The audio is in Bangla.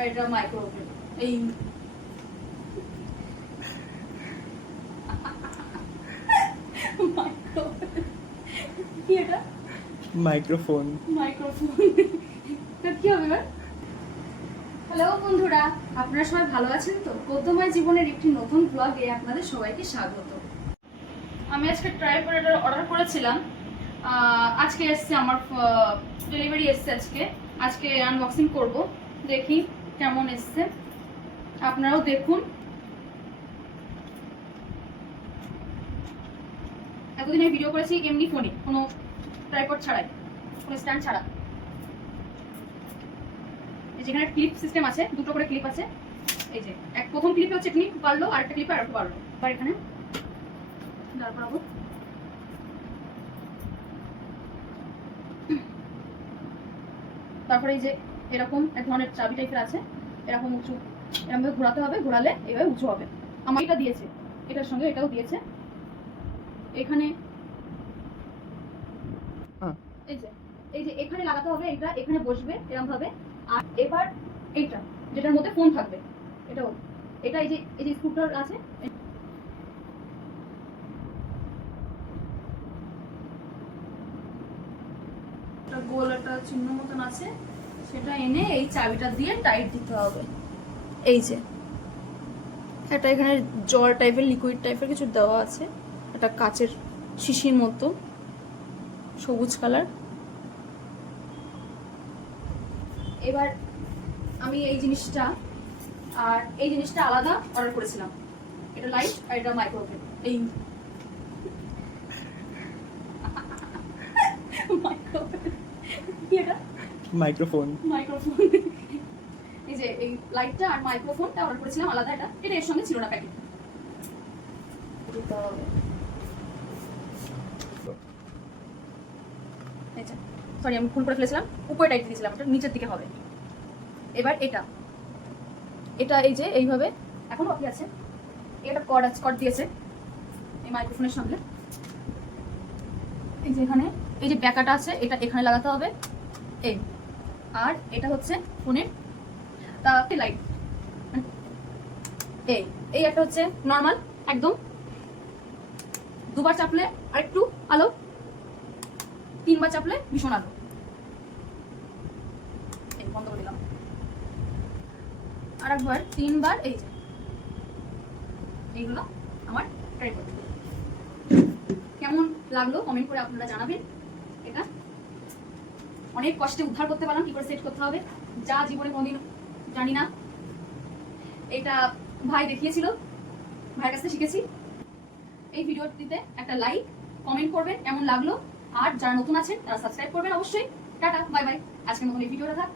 আর এটা মাইক্রো ওভেন এই কি এটা? মাইক্রোফোন মাইক্রোফোন তো কি হবে এবার? হ্যালো বন্ধুরা আপনারা সবাই ভালো আছেন তো? গদ্যময় জীবনের একটি নতুন ব্লগে আপনাদের সবাইকে স্বাগত। আমি আজকে ট্রাইপোরেটার অর্ডার করেছিলাম। আজকে এসছে আমার ডেলিভারি এসছে আজকে। আজকে আনবক্সিং করব। দেখি কেমন এসছে। আপনারাও দেখুন। এতদিন আমি ভিডিও করেছি এমনি ফোনে কোনো ট্রাইপড ছাড়াই, কোনো স্ট্যান্ড ছাড়া। যেখানে ক্লিপ সিস্টেম আছে, দুটো করে ক্লিপ আছে, এই যে, এক প্রথম ক্লিপে হচ্ছে ক্লিপ পারল আর একটা ক্লিপে আর একটু পারল আর এখানে তারপরে এই যে এরকম এক ধরনের চাবি টাইপের আছে। এরকম উঁচু এরকমভাবে ঘোরাতে হবে ঘোরালে এইভাবে উঁচু হবে। আমার এটা দিয়েছে এটার সঙ্গে এটাও দিয়েছে। এখানে হ্যাঁ। এই যে এই যে এখানে লাগাতে হবে এটা এখানে বসবে এরকম ভাবে আর এবার এইটা যেটার মধ্যে ফোন থাকবে এটাও। এটা এই যে এই যে স্কুটার আছে গোল একটা চিহ্ন মতন আছে। সেটা এনে এই চাবিটা দিয়ে টাইট দিতে হবে। এই যে একটা এখানে জল টাইপের লিকুইড টাইপের কিছু দেওয়া আছে। একটা কাচের শিশির মতো সবুজ কালার এবার আমি এই জিনিসটা আর এই জিনিসটা আলাদা অর্ডার করেছিলাম। এটা লাইট আর এটা মাইক্রোওভেন এই। মাইক্রোওভেন কি এটা? মাইক্রোফোন মাইক্রোফোন এই যে, এই লাইটটা আর মাইক্রোফোনটা অর্ডার করেছিলাম, আলাদা এটা। এটা এর সঙ্গে ছিল না প্যাকেট সরি আমি ভুল করে ফেলেছিলাম। উপরে টাইট দিয়েছিলাম এটা নিচের দিকে হবে। এবার এটা। এটা এই যে, এইভাবে। এখন বাকি আছে। এটা কর্ড আছে কর্ড দিয়েছে। এই মাইক্রোফোনের সঙ্গে। এই যে এখানে, এই যে ব্যাকাটা আছে, এটা এখানে লাগাতে হবে। এই। আর এটা হচ্ছে ফোনের লাইট এই এই একটা হচ্ছে নর্মাল একদম। দুবার চাপলে আরেকটু আলো, তিনবার চাপলে ভীষণ আলো। বন্ধ করে দিলাম। আর একবার তিনবার, এই যে। এইগুলো আমার ট্রাই করতে কেমন লাগল কমেন্ট করে আপনারা জানাবেন। এটা অনেক কষ্টে উদ্ধার করতে পারলাম, কি করে সেট করতে হবে? যা জীবনে কোনোদিন জানি না। এটা ভাই দেখিয়েছিল, ভাইয়ের কাছে শিখেছি। এই ভিডিওটিতে একটা লাইক কমেন্ট করবেন, কেমন লাগল? আর যারা নতুন আছেন, তারা সাবস্ক্রাইব করবেন অবশ্যই। টাটা বাই বাই আজকের মতন এই ভিডিওটা থাক।